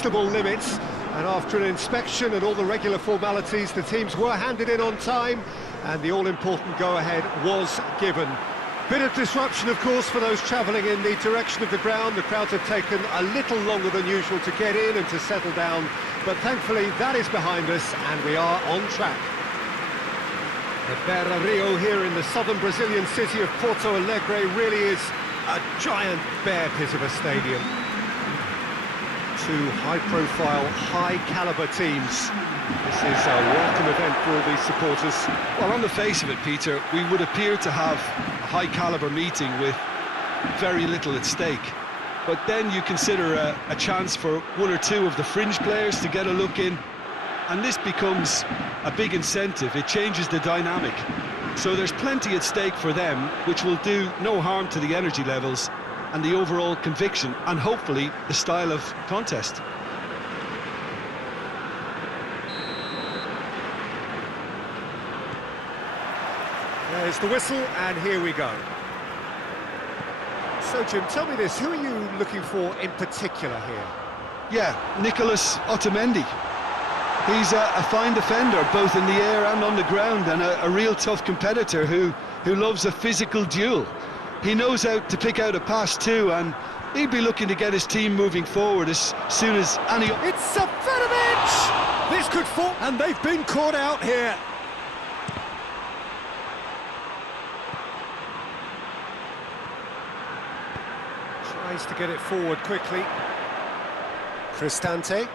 irresistible limits, and after an inspection and all the regular formalities, the teams were handed in on time, and the all-important go-ahead was given. Bit of disruption, of course, for those travelling in the direction of the ground. The crowds have taken a little longer than usual to get in and to settle down, but thankfully that is behind us, and we are on track. The Beira Rio here in the southern Brazilian city of Porto Alegre really is a giant bear pit of a stadium. Two high-profile, high-caliber teams. This is a welcome event for all these supporters. Well, on the face of it, Peter, we would appear to have a high-caliber meeting with very little at stake. But then you consider a chance for one or two of the fringe players to get a look in, and this becomes a big incentive. It changes the dynamic. So there's plenty at stake for them, which will do no harm to the energy levels and the overall conviction, and hopefully the style of contest. There's the whistle, and here we go. So, Jim, tell me this, who are you looking for in particular here? Yeah, Nicolas Otamendi. He's a fine defender, both in the air and on the ground, and a real tough competitor who loves a physical duel. He knows how to pick out a pass too, and he'd be looking to get his team moving forward as soon as any... It's Savanovic! This could fall, and they've been caught out here. Tries to get it forward quickly. Cristante.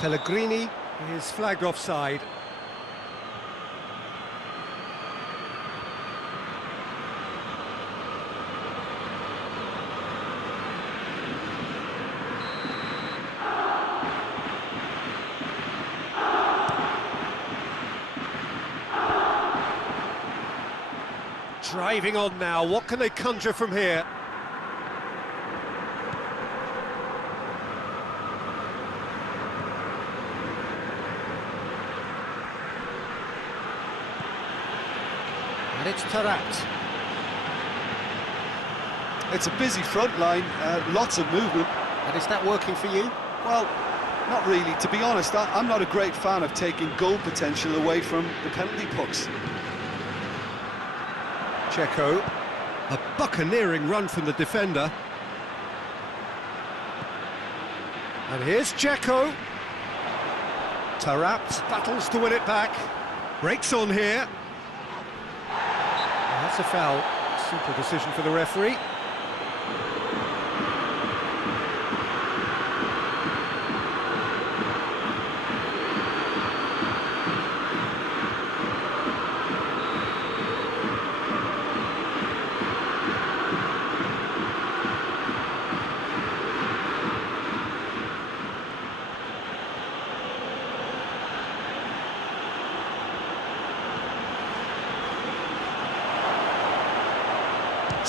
Pellegrini is flagged offside. Driving on now, what can they conjure from here? And it's Tarat. It's a busy front line, lots of movement. And is that working for you? Well, not really. To be honest, I'm not a great fan of taking goal potential away from the penalty pucks. Checo, a buccaneering run from the defender. And here's Checo. Tarat battles to win it back. Breaks on here. And that's a foul. Simple decision for the referee.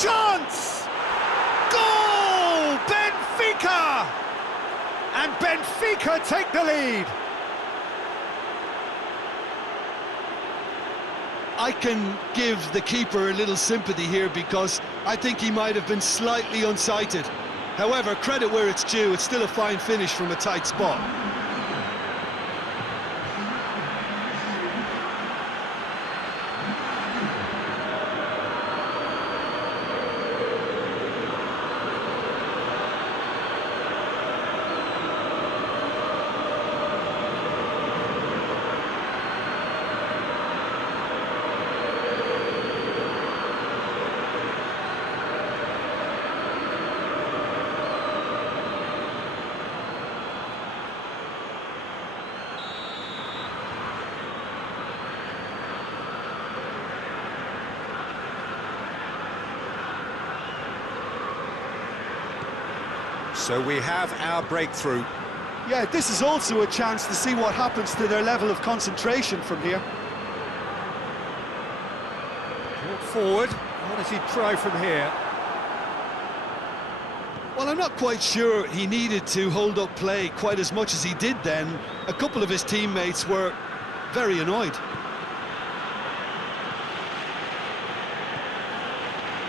Chance! Goal! Benfica! And Benfica take the lead. I can give the keeper a little sympathy here because I think he might have been slightly unsighted. However, credit where it's due, it's still a fine finish from a tight spot. So we have our breakthrough. Yeah, this is also a chance to see what happens to their level of concentration from here. Brought forward. What does he try from here? Well, I'm not quite sure he needed to hold up play quite as much as he did then. A couple of his teammates were very annoyed.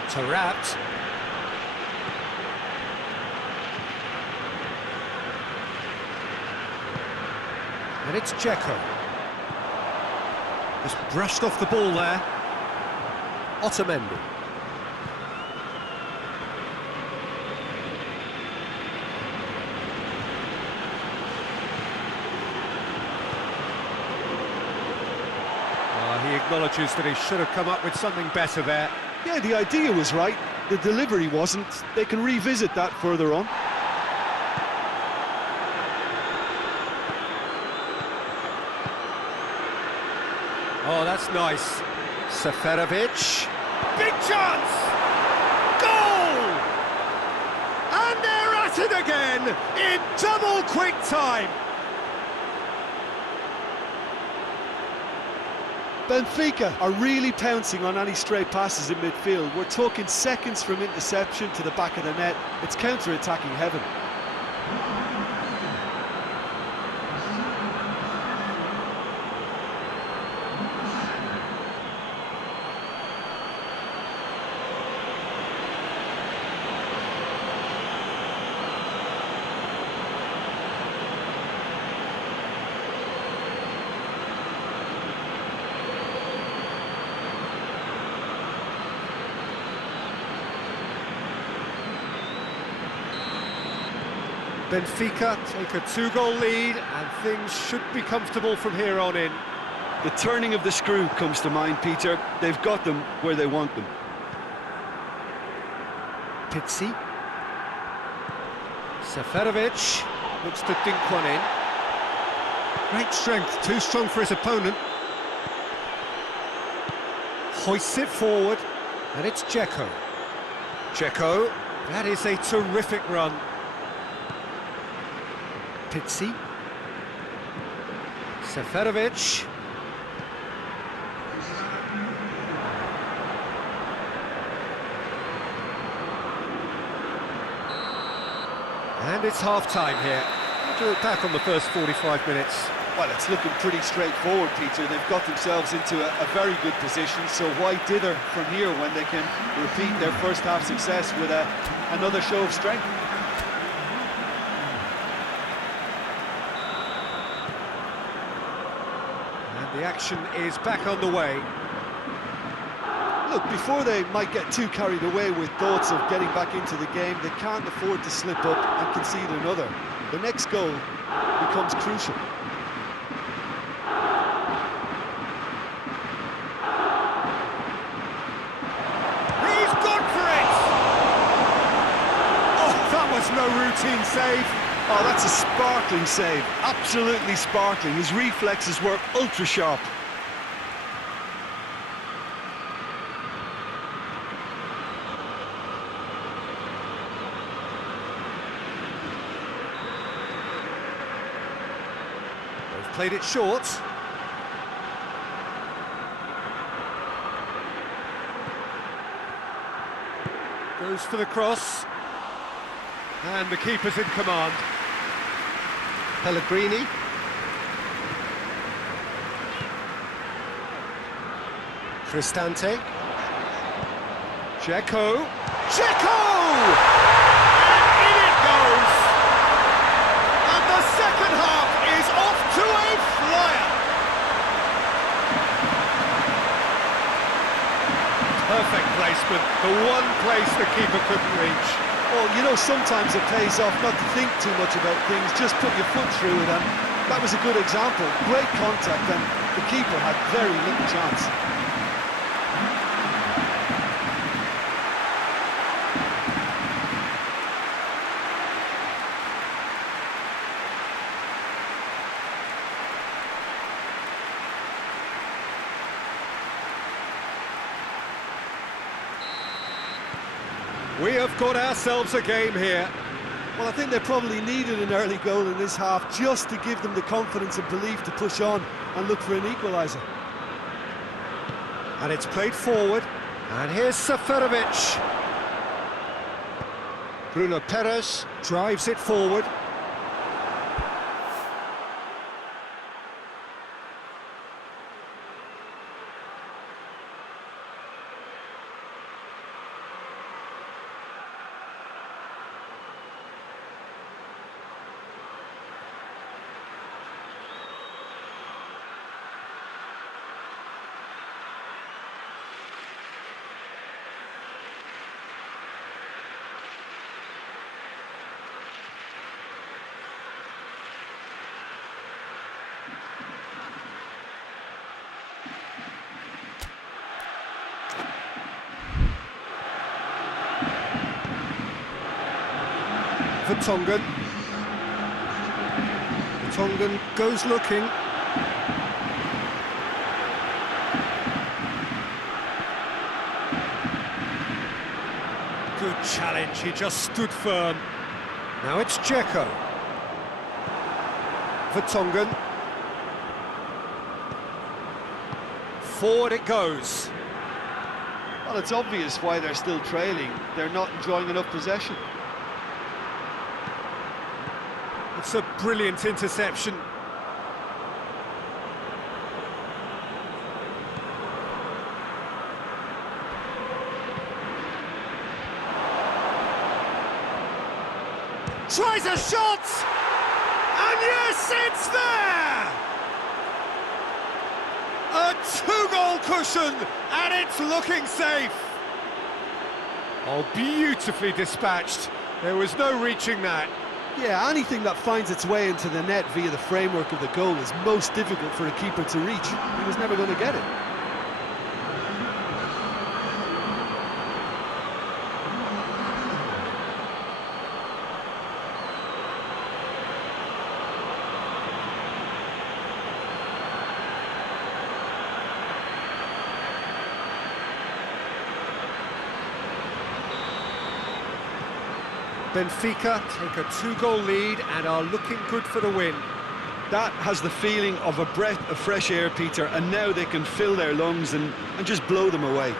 Tarat. And it's Dzeko. Just brushed off the ball there. Otamendi. He acknowledges that he should have come up with something better there. Yeah, the idea was right, the delivery wasn't. They can revisit that further on. Oh, that's nice. Seferovic. Big chance! Goal! And they're at it again in double quick time. Benfica are really pouncing on any stray passes in midfield. We're talking seconds from interception to the back of the net. It's counter-attacking heaven. Benfica take a 2-goal lead and things should be comfortable from here on in. The turning of the screw comes to mind, Peter. They've got them where they want them. Pizzi. Seferovic looks to dink one in. Great strength, too strong for his opponent. Hoists it forward, and it's Dzeko. Dzeko, that is a terrific run. Pizzi. Seferovic. And it's half-time here. What do you look back on the first 45 minutes? Well, it's looking pretty straightforward, Peter. They've got themselves into a very good position, so why dither from here when they can repeat their first half success with another show of strength? The action is back on the way. Look, before they might get too carried away with thoughts of getting back into the game, they can't afford to slip up and concede another. The next goal becomes crucial. He's gone for it! Oh, that was no routine save. Oh, that's a sparkling save, absolutely sparkling. His reflexes were ultra sharp. They've played it short. Goes for the cross. And the keeper's in command. Pellegrini. Cristante. Dzeko. Dzeko! And in it goes! And the second half is off to a flyer! Perfect placement, the one place the keeper couldn't reach. Well, you know, sometimes it pays off not to think too much about things, just put your foot through it, and that was a good example. Great contact, and the keeper had very little chance. We have got ourselves a game here. Well, I think they probably needed an early goal in this half just to give them the confidence and belief to push on and look for an equaliser. And it's played forward, and here's Seferovic. Bruno Perez drives it forward. Vertonghen. Vertonghen goes looking. Good challenge, he just stood firm. Now it's Dzeko. Vertonghen. Forward it goes. Well, it's obvious why they're still trailing. They're not enjoying enough possession. It's a brilliant interception. Tries a shot! And yes, it's there! A two-goal cushion, and it's looking safe. Oh, beautifully dispatched. There was no reaching that. Yeah, anything that finds its way into the net via the framework of the goal is most difficult for a keeper to reach. He was never going to get it. Benfica take a two-goal lead and are looking good for the win. That has the feeling of a breath of fresh air, Peter, and now they can fill their lungs and just blow them away.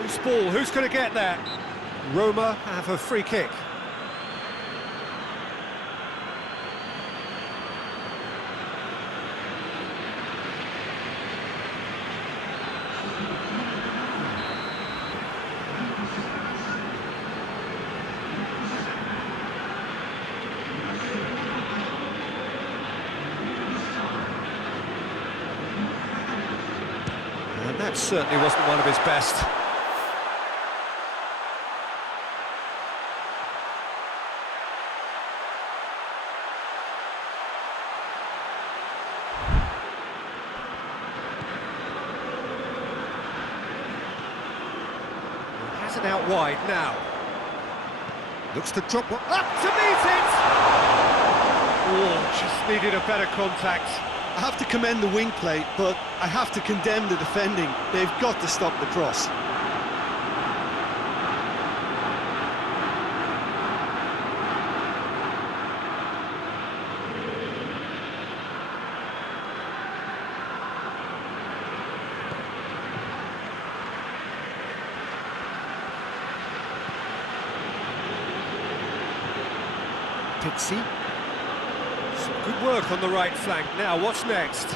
Loose ball, who's going to get that? Roma have a free kick. And that certainly wasn't one of his best. Has it out wide now. Looks to drop up to meet it! Oh, just needed a better contact. I have to commend the wing play, but I have to condemn the defending. They've got to stop the cross. Pizzi. Some good work on the right flank. Now, what's next?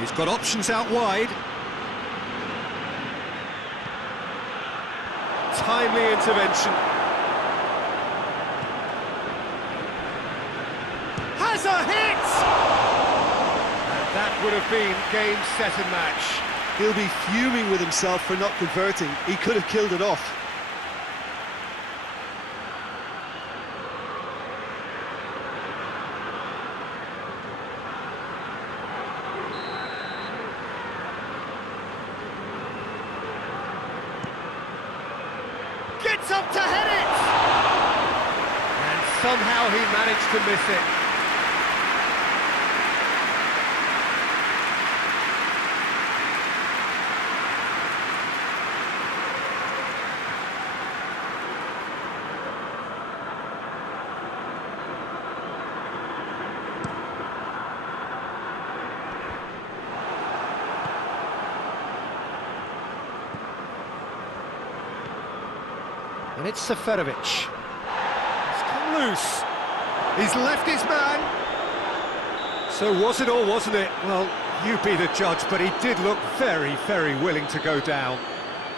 He's got options out wide. Timely intervention. Has a hit! And that would have been game, set and match. He'll be fuming with himself for not converting. He could have killed it off. Gets up to head it! And somehow he managed to miss it. And it's Seferovic. He's come loose. He's left his man. So was it or wasn't it? Well, You be the judge, but he did look very, very willing to go down.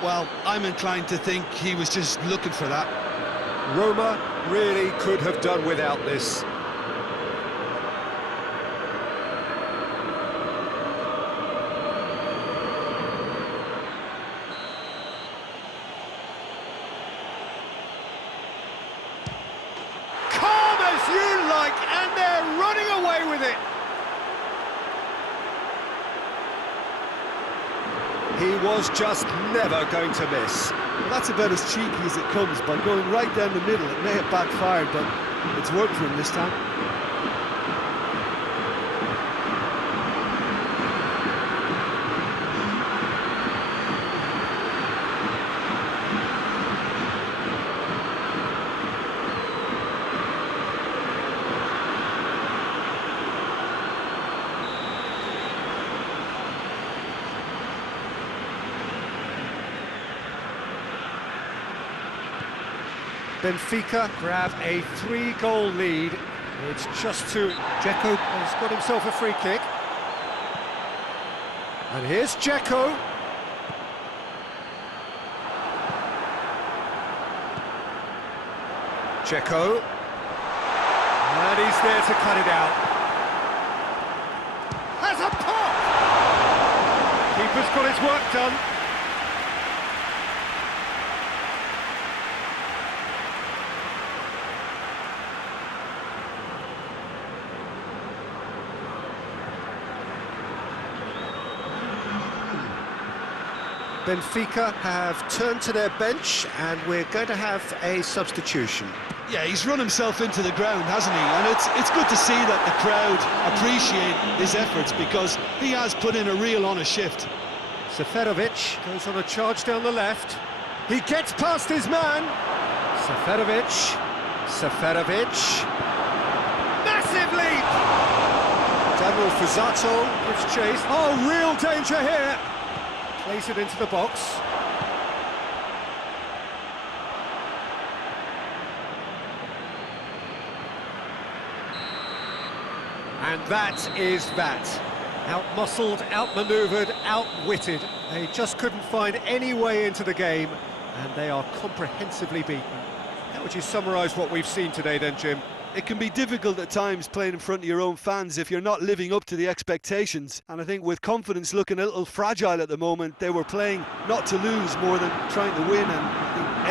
Well, I'm inclined to think he was just looking for that. Roma really could have done without this. Calm as you like, and they're running away with it. He was just never going to miss. Well, that's about as cheeky as it comes. By going right down the middle, it may have backfired, but it's worked for him this time. Benfica grab a 3-goal lead. It's just to... Dzeko has got himself a free kick. And here's Dzeko. Dzeko. And he's there to cut it out. Has a pop! Keeper's got his work done. Benfica have turned to their bench, and we're going to have a substitution. Yeah, he's run himself into the ground, hasn't he? And it's good to see that the crowd appreciate his efforts, because he has put in a real honest shift. Seferovic goes on a charge down the left. He gets past his man. Seferovic. Massive leap! Daniel Fuzzato gives chase. Oh, real danger here. Plays it into the box. And that is that. Out-muscled, out-manoeuvred, out-witted. They just couldn't find any way into the game, and they are comprehensively beaten. How would you summarise what we've seen today then, Jim? It can be difficult at times playing in front of your own fans if you're not living up to the expectations. And I think with confidence looking a little fragile at the moment, they were playing not to lose more than trying to win. And I think